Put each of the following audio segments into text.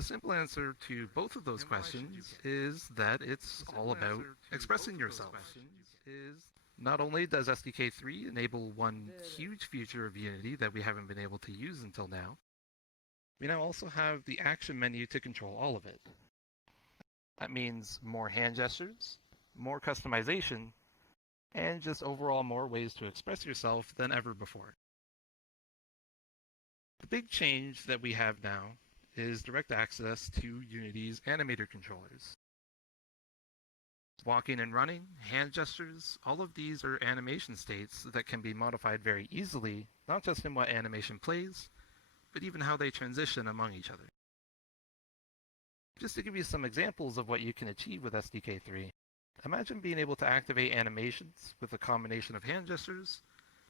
The simple answer to both of those questions is that it's all about expressing yourself. Not only does SDK3 enable one huge feature of Unity that we haven't been able to use until now, we now also have the action menu to control all of it. That means more hand gestures, more customization, and just overall more ways to express yourself than ever before. The big change that we have now is direct access to Unity's Animator controllers. Walking and running, hand gestures, all of these are animation states that can be modified very easily, not just in what animation plays, but even how they transition among each other. Just to give you some examples of what you can achieve with SDK3, imagine being able to activate animations with a combination of hand gestures,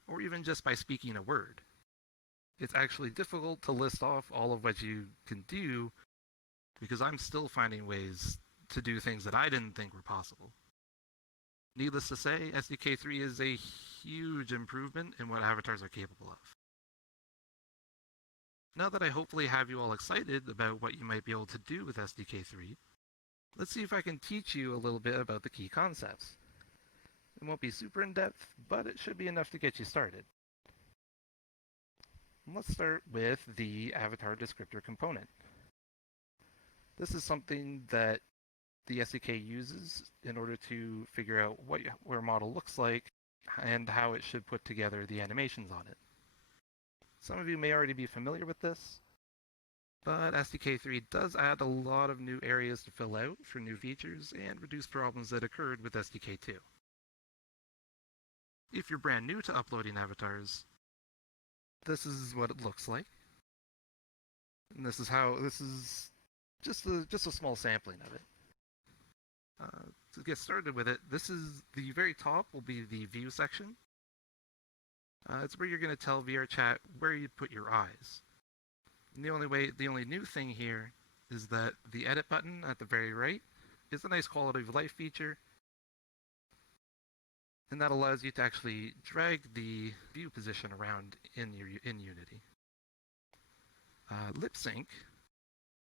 or even just by speaking a word. It's actually difficult to list off all of what you can do because I'm still finding ways to do things that I didn't think were possible. Needless to say, SDK3 is a huge improvement in what avatars are capable of. Now that I hopefully have you all excited about what you might be able to do with SDK3, let's see if I can teach you a little bit about the key concepts. It won't be super in-depth, but it should be enough to get you started. Let's start with the avatar descriptor component. This is something that the SDK uses in order to figure out what your model looks like and how it should put together the animations on it. Some of you may already be familiar with this, but SDK3 does add a lot of new areas to fill out for new features and reduce problems that occurred with SDK2. If you're brand new to uploading avatars, this is what it looks like. And this is just a small sampling of it. To get started with it, the very top will be the view section. It's where you're going to tell VRChat where you put your eyes. And the only new thing here is that the edit button at the very right is a nice quality of life feature, and that allows you to actually drag the view position around in Unity. Lip sync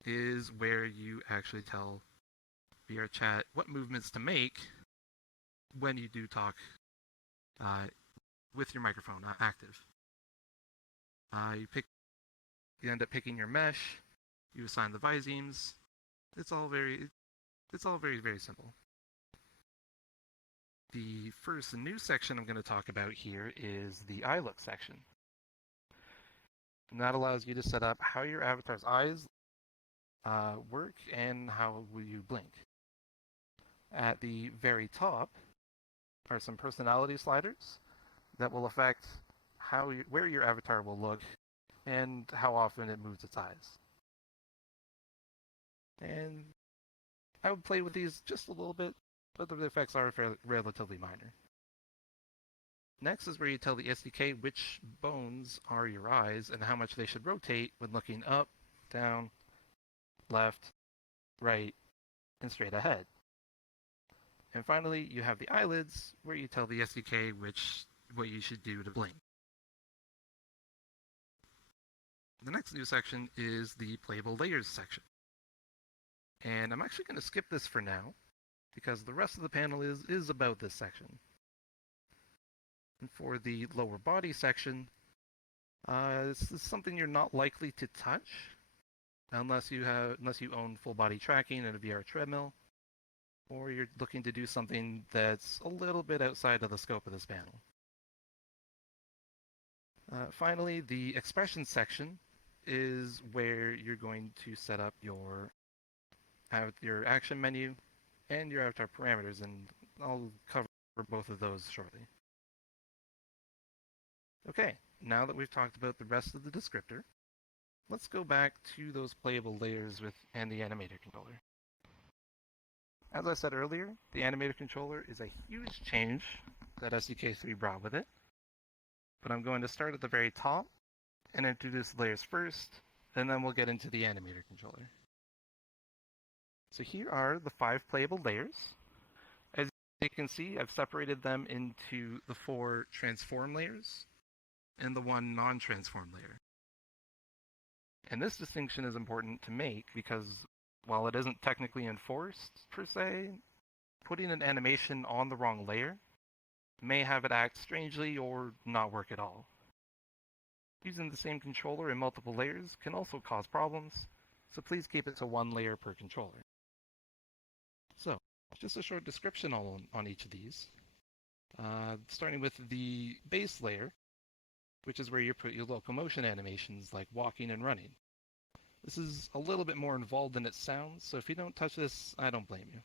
is where you actually tell VRChat what movements to make when you do talk with your microphone active. You end up picking your mesh, you assign the visemes. It's all very, very simple. The first new section I'm going to talk about here is the eye look section. And that allows you to set up how your avatar's eyes work and how will you blink. At the very top are some personality sliders that will affect where your avatar will look and how often it moves its eyes. And I would play with these just a little bit, but the effects are relatively minor. Next is where you tell the SDK which bones are your eyes and how much they should rotate when looking up, down, left, right, and straight ahead. And finally, you have the eyelids, where you tell the SDK what you should do to blink. The next new section is the Playable Layers section. And I'm actually going to skip this for now, because the rest of the panel is about this section. And for the lower body section, this is something you're not likely to touch unless you own full body tracking and a VR treadmill, or you're looking to do something that's a little bit outside of the scope of this panel. Finally, the expression section is where you're going to set up your action menu and your avatar parameters, and I'll cover both of those shortly. Okay, now that we've talked about the rest of the descriptor, let's go back to those playable layers and the Animator Controller. As I said earlier, the Animator Controller is a huge change that SDK3 brought with it, but I'm going to start at the very top and introduce the layers first, and then we'll get into the Animator Controller. So here are the 5 playable layers. As you can see, I've separated them into the 4 transform layers and the 1 non-transform layer. And this distinction is important to make because while it isn't technically enforced per se, putting an animation on the wrong layer may have it act strangely or not work at all. Using the same controller in multiple layers can also cause problems, so please keep it to one layer per controller. So, just a short description on each of these. Starting with the base layer, which is where you put your locomotion animations like walking and running. This is a little bit more involved than it sounds, so if you don't touch this, I don't blame you.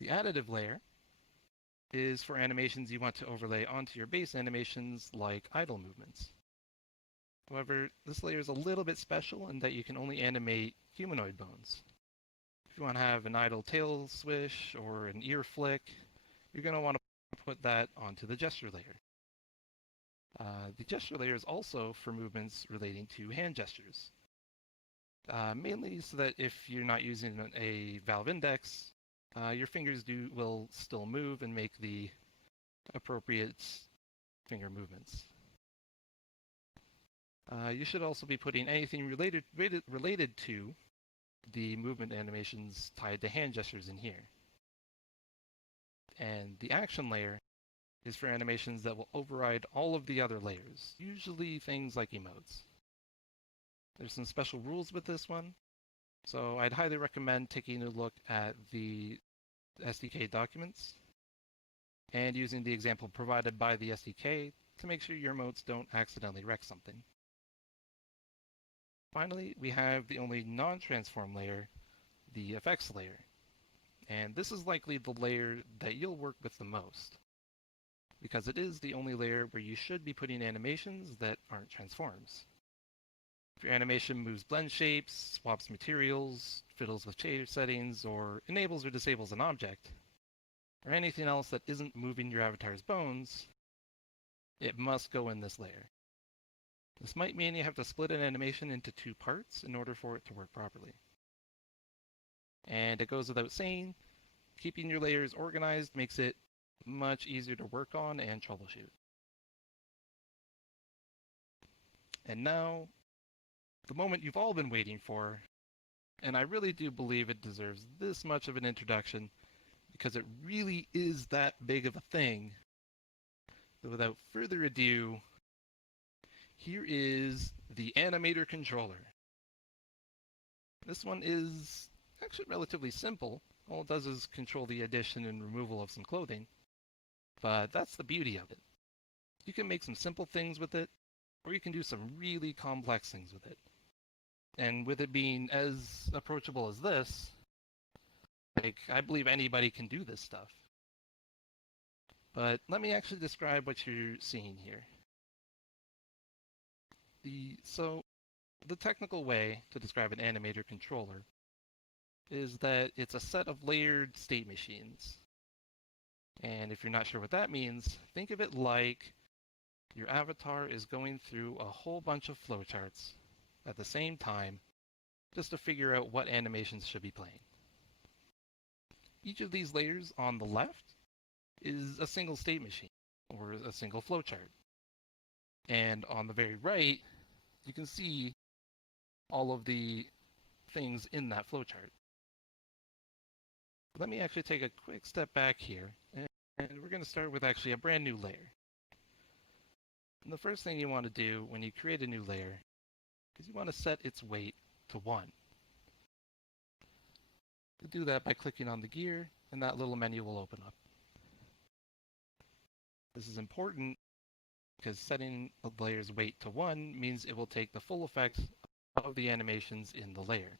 The additive layer is for animations you want to overlay onto your base animations like idle movements. However, this layer is a little bit special in that you can only animate humanoid bones. If you want to have an idle tail swish or an ear flick, you're going to want to put that onto the gesture layer. The gesture layer is also for movements relating to hand gestures. Mainly so that if you're not using a valve index, your fingers will still move and make the appropriate finger movements. You should also be putting anything related to the movement animations tied to hand gestures in here. And the action layer is for animations that will override all of the other layers, usually things like emotes. There's some special rules with this one, so I'd highly recommend taking a look at the SDK documents and using the example provided by the SDK to make sure your emotes don't accidentally wreck something. Finally, we have the only non-transform layer, the effects layer. And this is likely the layer that you'll work with the most, because it is the only layer where you should be putting animations that aren't transforms. If your animation moves blend shapes, swaps materials, fiddles with shader settings, or enables or disables an object, or anything else that isn't moving your avatar's bones, it must go in this layer. This might mean you have to split an animation into two parts in order for it to work properly. And it goes without saying, keeping your layers organized makes it much easier to work on and troubleshoot. And now, the moment you've all been waiting for, and I really do believe it deserves this much of an introduction because it really is that big of a thing. So without further ado, here is the Animator Controller. This one is actually relatively simple. All it does is control the addition and removal of some clothing. But that's the beauty of it. You can make some simple things with it, or you can do some really complex things with it. And with it being as approachable as this, I believe anybody can do this stuff. But let me actually describe what you're seeing here. The technical way to describe an animator controller is that it's a set of layered state machines. And if you're not sure what that means, think of it like your avatar is going through a whole bunch of flowcharts at the same time just to figure out what animations should be playing. Each of these layers on the left is a single state machine or a single flowchart. And on the very right, you can see all of the things in that flowchart. Let me actually take a quick step back here, and we're going to start with actually a brand new layer. And the first thing you want to do when you create a new layer is you want to set its weight to 1. You do that by clicking on the gear, and that little menu will open up. This is important because setting a layer's weight to 1 means it will take the full effect of the animations in the layer.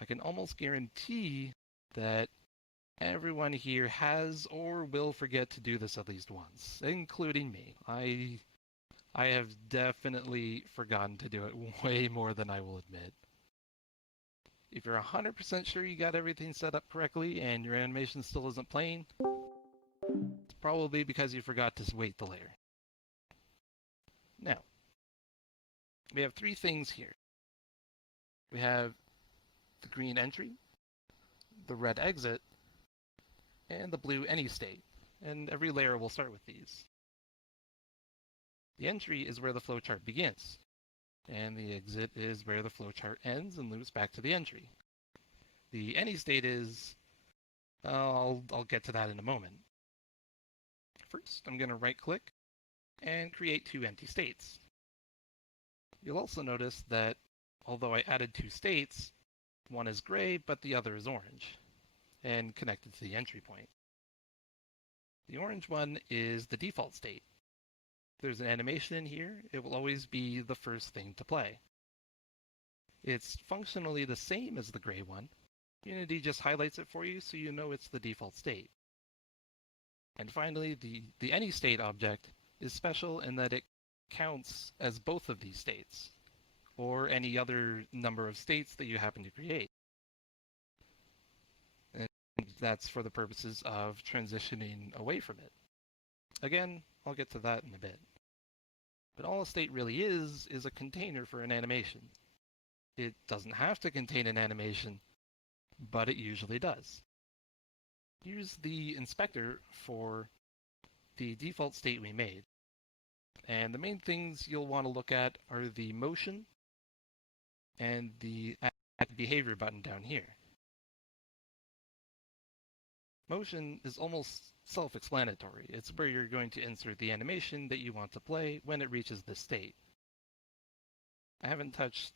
I can almost guarantee that everyone here has or will forget to do this at least once, including me. I have definitely forgotten to do it way more than I will admit. If you're 100% sure you got everything set up correctly and your animation still isn't playing, it's probably because you forgot to weight the layer. Now, we have 3 things here. We have the green entry, the red exit, and the blue any state, and every layer will start with these. The entry is where the flowchart begins. and the exit is where the flowchart ends and loops back to the entry. The any state is, I'll get to that in a moment. First, I'm going to right-click and create two empty states. You'll also notice that although I added two states, one is gray, but the other is orange, and connected to the entry point. The orange one is the default state. If there's an animation in here, it will always be the first thing to play. It's functionally the same as the gray one. Unity just highlights it for you so you know it's the default state. And finally, the any state object is special in that it counts as both of these states, or any other number of states that you happen to create. And that's for the purposes of transitioning away from it. Again, I'll get to that in a bit. But all a state really is a container for an animation. It doesn't have to contain an animation, but it usually does. Here's the inspector for the default state we made. And the main things you'll want to look at are the motion and the add behavior button down here. Motion is almost self-explanatory. It's where you're going to insert the animation that you want to play when it reaches this state. I haven't touched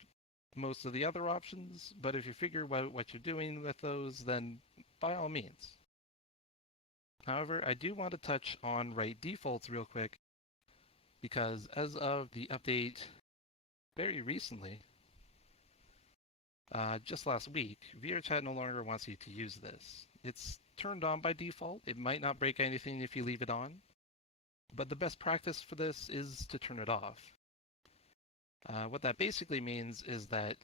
most of the other options, but if you figure out what you're doing with those, then by all means. However, I do want to touch on write defaults real quick, because as of the update very recently, just last week, VRChat no longer wants you to use this. It's turned on by default. It might not break anything if you leave it on, but the best practice for this is to turn it off. What that basically means is that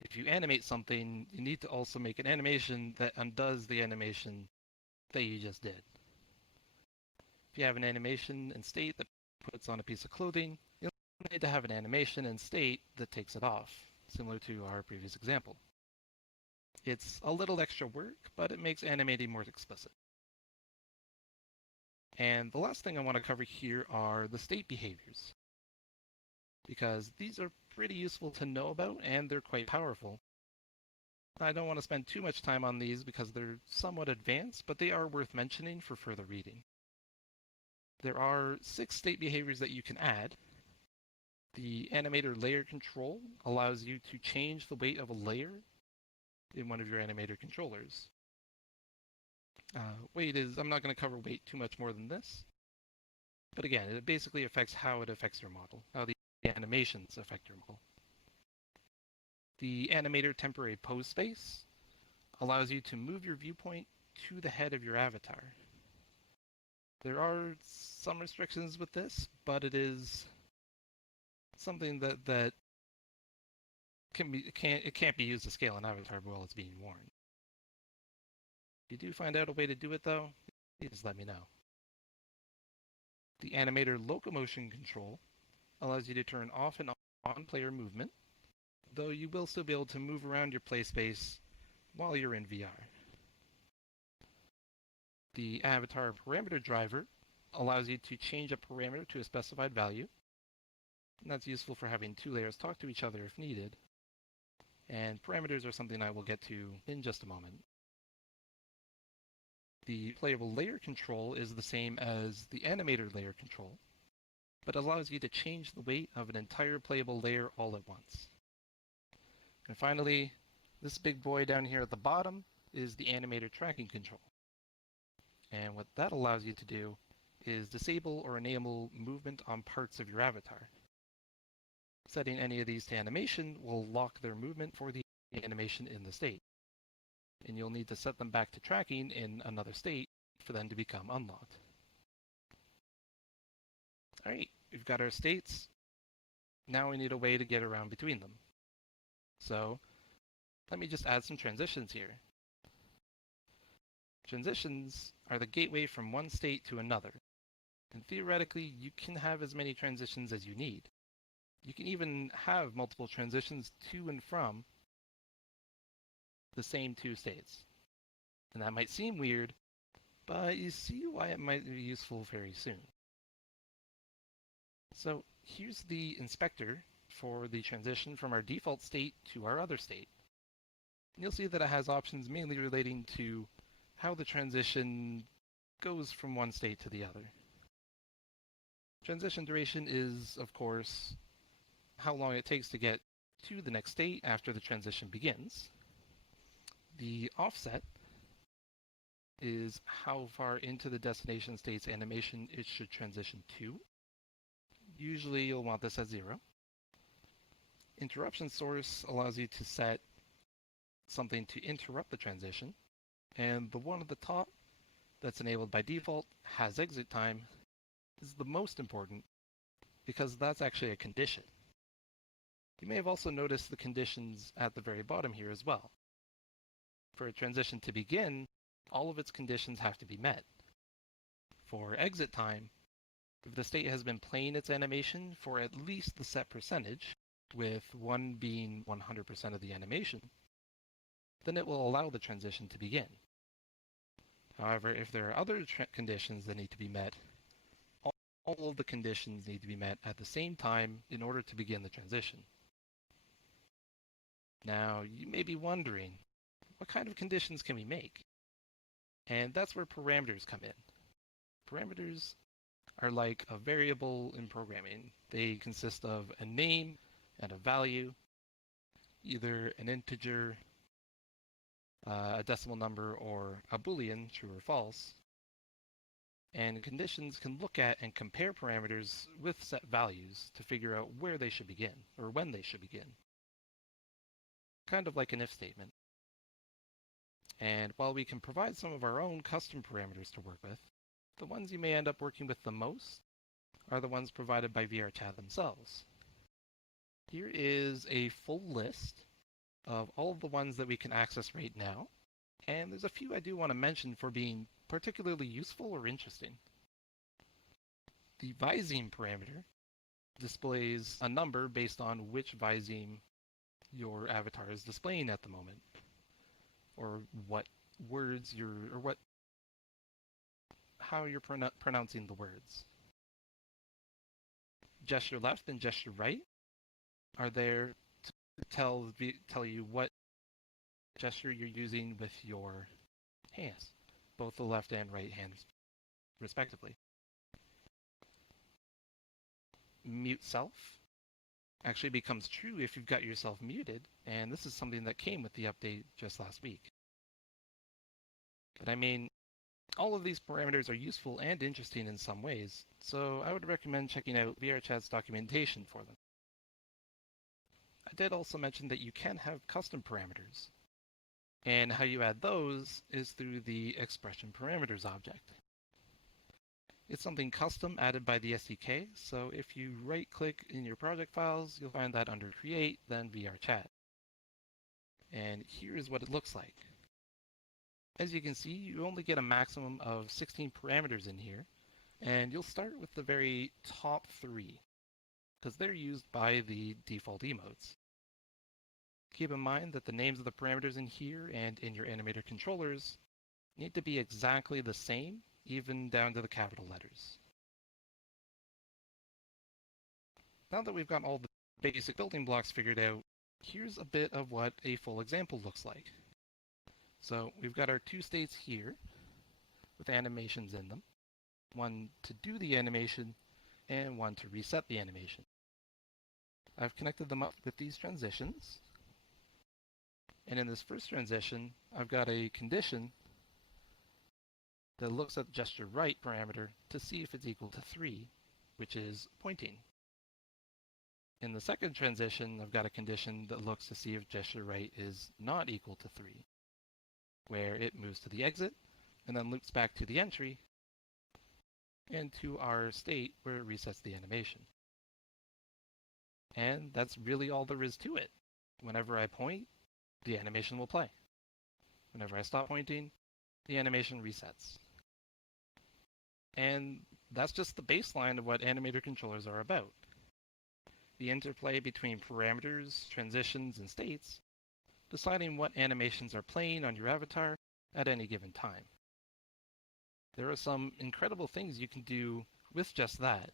if you animate something, you need to also make an animation that undoes the animation that you just did. If you have an animation in state that puts on a piece of clothing, you'll need to have an animation in state that takes it off, similar to our previous example. It's a little extra work, but it makes animating more explicit. And the last thing I want to cover here are the state behaviors, because these are pretty useful to know about and they're quite powerful. I don't want to spend too much time on these because they're somewhat advanced, but they are worth mentioning for further reading. There are 6 state behaviors that you can add. The Animator Layer control allows you to change the weight of a layer in one of your Animator controllers. Weight is, I'm not going to cover weight too much more than this, but again, it basically affects how it affects your model, how the animations affect your model. The Animator Temporary Pose Space allows you to move your viewpoint to the head of your avatar. There are some restrictions with this, but it is something that can't be used to scale an avatar while it's being worn. If you do find out a way to do it though, please let me know. The Animator Locomotion control allows you to turn off and on player movement, though you will still be able to move around your play space while you're in VR. The Avatar Parameter Driver allows you to change a parameter to a specified value, and that's useful for having 2 layers talk to each other if needed. And parameters are something I will get to in just a moment. The Playable Layer control is the same as the Animator Layer control, but allows you to change the weight of an entire playable layer all at once. And finally, this big boy down here at the bottom is the Animator Tracking control. And what that allows you to do is disable or enable movement on parts of your avatar. Setting any of these to animation will lock their movement for the animation in the state. And you'll need to set them back to tracking in another state for them to become unlocked. Alright, we've got our states. Now we need a way to get around between them. So let me just add some transitions here. Transitions are the gateway from one state to another. And theoretically, you can have as many transitions as you need. You can even have multiple transitions to and from the same 2 states. And that might seem weird, but you see why it might be useful very soon. So here's the inspector for the transition from our default state to our other state. And you'll see that it has options mainly relating to how the transition goes from one state to the other. Transition duration is, of course, how long it takes to get to the next state after the transition begins. The offset is how far into the destination state's animation it should transition to. Usually you'll want this at 0. Interruption source allows you to set something to interrupt the transition, and the one at the top that's enabled by default has exit time is the most important because that's actually a condition. You may have also noticed the conditions at the very bottom here as well. For a transition to begin, all of its conditions have to be met. For exit time, if the state has been playing its animation for at least the set percentage, with 1 being 100% of the animation, then it will allow the transition to begin. However, if there are other conditions that need to be met, all of the conditions need to be met at the same time in order to begin the transition. Now, you may be wondering, what kind of conditions can we make? And that's where parameters come in. Parameters are like a variable in programming. They consist of a name and a value, either an integer, a decimal number, or a Boolean, true or false. And conditions can look at and compare parameters with set values to figure out where they should begin, or when they should begin. Kind of like an if statement. And while we can provide some of our own custom parameters to work with, the ones you may end up working with the most are the ones provided by VRChat themselves. Here is a full list of all of the ones that we can access right now, and there's a few I do want to mention for being particularly useful or interesting. The Visine parameter displays a number based on which Visine your avatar is displaying at the moment, or what words how you're pronouncing the words. Gesture left and gesture right are there to tell you what gesture you're using with your hands, both the left and right hands, respectively. Mute self actually becomes true if you've got yourself muted, and this is something that came with the update just last week. But I mean, all of these parameters are useful and interesting in some ways, so I would recommend checking out VRChat's documentation for them. I did also mention that you can have custom parameters, and how you add those is through the expression parameters object. It's something custom added by the SDK, so if you right-click in your project files, you'll find that under Create, then VRChat. And here is what it looks like. As you can see, you only get a maximum of 16 parameters in here, and you'll start with the very top 3, because they're used by the default emotes. Keep in mind that the names of the parameters in here and in your Animator controllers need to be exactly the same, even down to the capital letters. Now that we've got all the basic building blocks figured out, here's a bit of what a full example looks like. So we've got our 2 states here with animations in them, one to do the animation and one to reset the animation. I've connected them up with these transitions, and in this first transition I've got a condition that looks at the gesture right parameter to see if it's equal to 3, which is pointing. In the second transition, I've got a condition that looks to see if gesture right is not equal to 3, where it moves to the exit and then loops back to the entry and to our state where it resets the animation. And that's really all there is to it. Whenever I point, the animation will play. Whenever I stop pointing, the animation resets. And that's just the baseline of what Animator controllers are about. The interplay between parameters, transitions, and states, deciding what animations are playing on your avatar at any given time. There are some incredible things you can do with just that,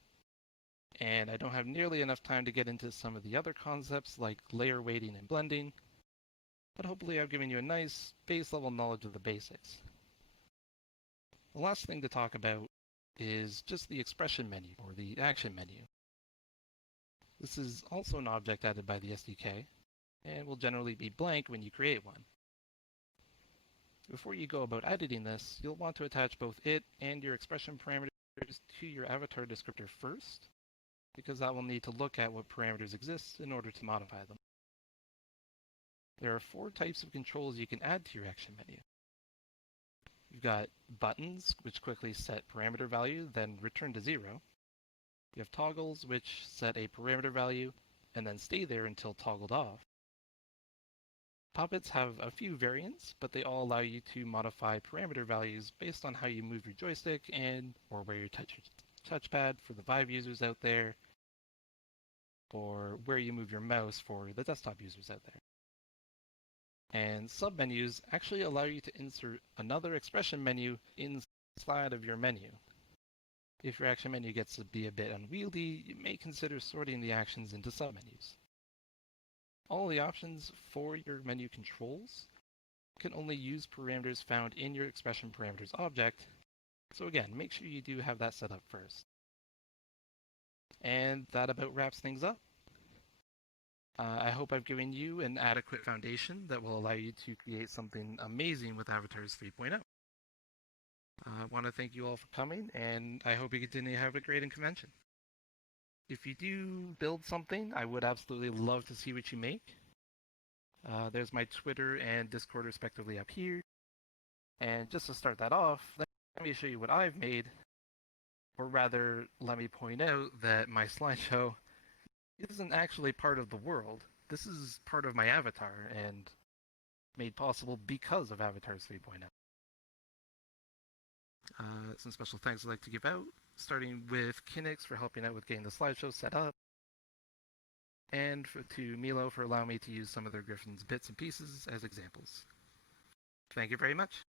and I don't have nearly enough time to get into some of the other concepts like layer weighting and blending, but hopefully I've given you a nice base level knowledge of the basics. The last thing to talk about is just the expression menu, or the action menu. This is also an object added by the SDK, and will generally be blank when you create one. Before you go about editing this, you'll want to attach both it and your expression parameters to your avatar descriptor first, because that will need to look at what parameters exist in order to modify them. There are 4 types of controls you can add to your action menu. You've got buttons, which quickly set parameter value, then return to 0. You have toggles, which set a parameter value, and then stay there until toggled off. Puppets have a few variants, but they all allow you to modify parameter values based on how you move your joystick or where you touch your touchpad for the Vive users out there, or where you move your mouse for the desktop users out there. And submenus actually allow you to insert another expression menu inside of your menu. If your action menu gets to be a bit unwieldy, you may consider sorting the actions into submenus. All the options for your menu controls can only use parameters found in your expression parameters object, so again, make sure you do have that set up first. And that about wraps things up. I hope I've given you an adequate foundation that will allow you to create something amazing with Avatars 3.0. I want to thank you all for coming, and I hope you continue to have a great convention. If you do build something, I would absolutely love to see what you make. There's my Twitter and Discord respectively up here. And just to start that off, let me show you what I've made. Or rather, let me point out that my slideshow isn't actually part of the world. This is part of my avatar and made possible because of Avatars 3.0. Some special thanks I'd like to give out, starting with Kinix for helping out with getting the slideshow set up, and to Milo for allowing me to use some of their Griffin's bits and pieces as examples. Thank you very much.